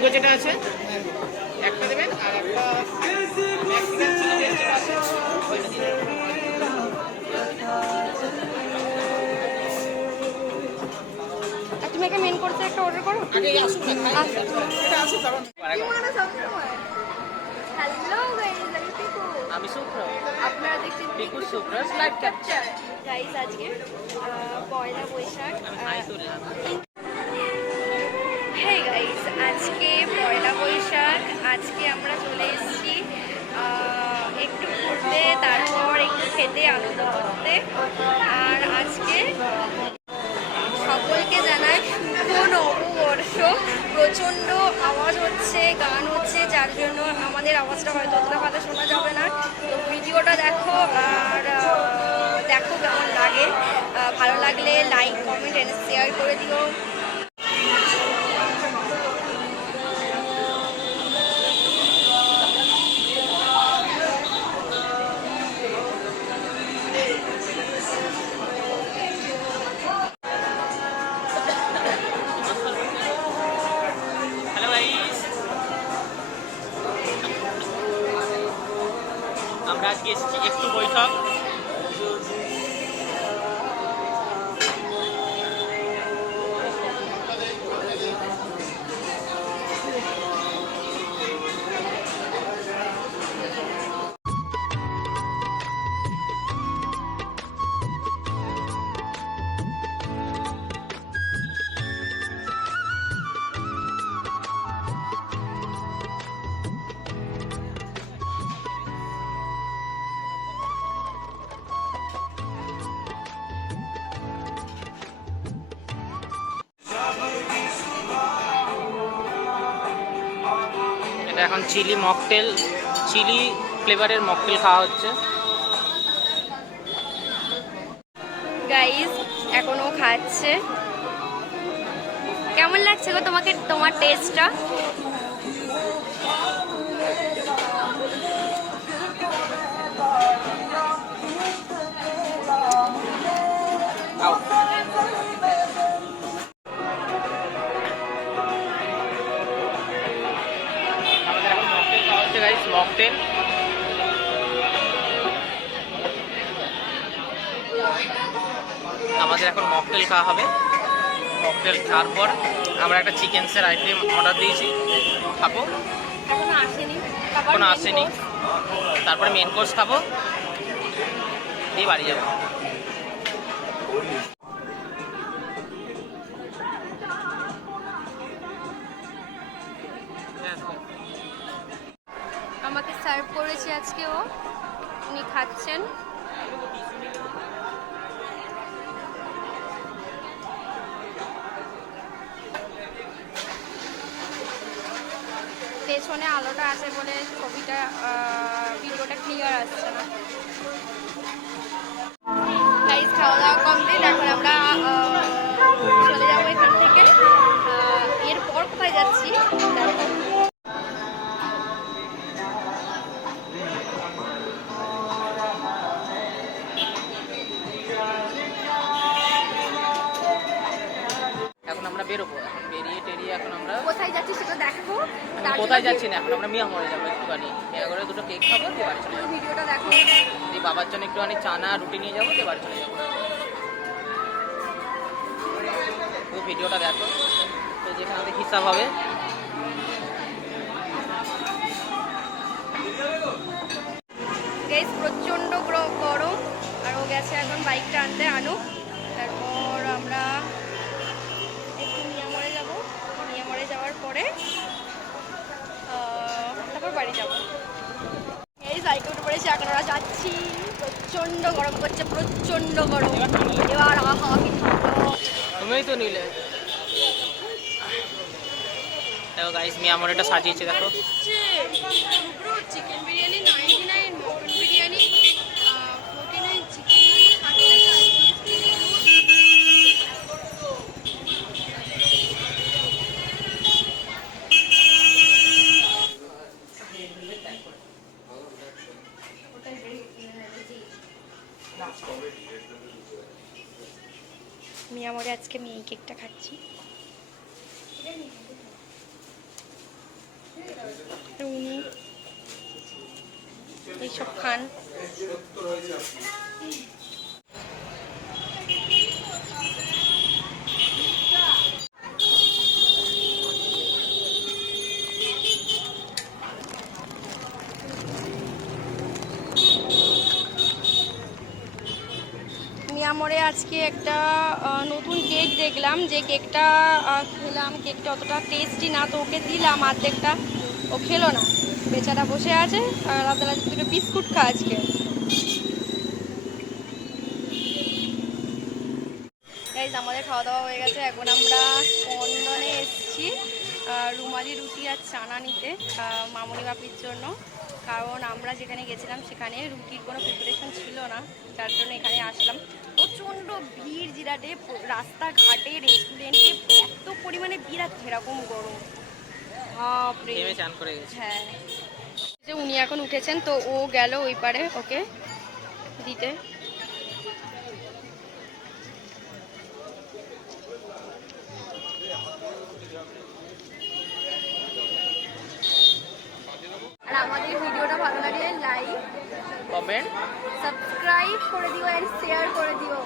Mango যেটা আছে একটা দেবেন, আর একটা ম্যাক্সিকান চিলি যেটা আছে ওইটা দিন। তুমি একটা মেন কোর্সে একটা অর্ডার করো। আগে আসুন না, খাই এটা আসুন কারণ হ্যালো গাইস, আমি পিকু। আমি সুপ্র, আপনারা দেখছেন পিকু সুপ্রাস লাইভ ক্যাপচার। গাইস আজকে পয়লা বৈশাখ। হাই তুললাম। হে গাইস, আজকে পয়লা বৈশাখ। আজকে আমরা চলে এসেছি একটু ঘুরতে, তারপর একটু খেতে, আনন্দ করতে। আর আজকে সকলকে জানাই শুভ নববর্ষ। প্রচণ্ড আওয়াজ হচ্ছে, গান হচ্ছে, যার জন্য আমাদের আওয়াজটা হয়তো অতটা ভালো শোনা যাবে না। তো ভিডিওটা দেখো আর দেখো কেমন লাগে। ভালো লাগলে লাইক, কমেন্ট এন্ড শেয়ার করে দিও। হ্যালো গাইস, আমরা আজকে এসেছি একটু বৈঠক। এটা এখন চিলি মকটেল, চিলি ফ্লেভারের মকটেল খাওয়া হচ্ছে। গাইস এখনো খাচ্ছে। কেমন লাগছে গো তোমাকে, তোমার টেস্টটা? আও। আমাদের এখন মকটেল খাওয়া হচ্ছে গাইস, মকটেল। আমাদের এখন মকটেল খাওয়া হবে। মকটেল খাওয়ার পর আমরা একটা চিকেনসের আইটেম অর্ডার দিয়েছি, খাবো। এখনো আসেনি। এখনো আসেনি। তারপরে মেন কোর্স খাবো, দিয়ে বাড়ি যাবো। আমাকে সার্ভ করেছে আজকে ও, উনি খাচ্ছেন। পেছনে আলোটা আছে বলে ছবিটা ভিডিওটা ক্লিয়ার আসছে না। গাইস খাওয়া দাওয়া কমপ্লিট, এখন আমরা চলে যাবো এখান থেকে। এরপর কোথায় যাচ্ছি এখন আমরা বেরোবো, এখন বেরিয়ে টেরিয়ে এখন আমরা কোথায় যাচ্ছি সেটা দেখো। কোথায় যাচ্ছি না, এখন আমরা মিয়ামরে যাবো একটুখানি। মিয়ামরে দুটো কেক খাবো, দিয়ে বাড়ি চলে যাবো। ভিডিওটা দেখো। দিয়ে বাবার জন্য একটুখানি চানা রুটি নিয়ে যাবো, দিয়ে বাড়ি চলে যাবো। তো ভিডিওটা দেখো, তো যেখানে আমাদের হিসাব হবে। গাইস প্রচণ্ড গরম, আর ও গেছে এখন বাইকটা আনতে, আনুক। তারপর আমরা একটু মিয়ামরে যাব। মিয়ামরে যাওয়ার পরে তারপর বাড়ি যাব। এই সাইকেল উঠে পড়েছি, এখন আমরা যাচ্ছি। প্রচণ্ড গরম করছে, প্রচণ্ড গরম। এবার আহা কি ঠান্ডা। তুমিই তো নিলে। দেখো গাইস, মিয়ামরেটা সাজিয়েছে দেখো। Chicken biryani 99, mutton biryani 49, chicken মিয়ামরে আজকে আমি এই কেকটা খাচ্ছি। উনি এইসব খান। মিয়ামরে আজকে একটা নতুন কেক দেখলাম, যে কেকটা খেলাম, কেকটা অতটা টেস্টি না, তো ওকে দিলাম অর্ধেকটা, ও খেলো না, বেচারা বসে আছে আর রাতে দুটো বিস্কুট খা আজকে। গাইজ আমাদের খাওয়া দাওয়া হয়ে গেছে, এখন আমরা স্পন্দনে এসেছি রুমালি রুটি আর চানা নিতে মামনি বাপির জন্য, কারণ আমরা যেখানে গেছিলাম সেখানে রুটির কোনো প্রিপারেশন ছিল না, যার জন্য এখানে আসলাম। প্রচণ্ড ভিড় জিরাটে, রাস্তাঘাটে, রেস্টুরেন্টে এত পরিমাণে ভিড় আর সেরকম গরম, বাপরে। চান করে গেছে। হ্যাঁ, যে উনি এখন উঠেছেন, তো ও গেল ওই পারে ওকে দিতে। আর আমাদের ভিডিওটা ভালো লাগলে লাইক, কমেন্ট, সাবস্ক্রাইব করে দিও এন্ড শেয়ার করে দিও।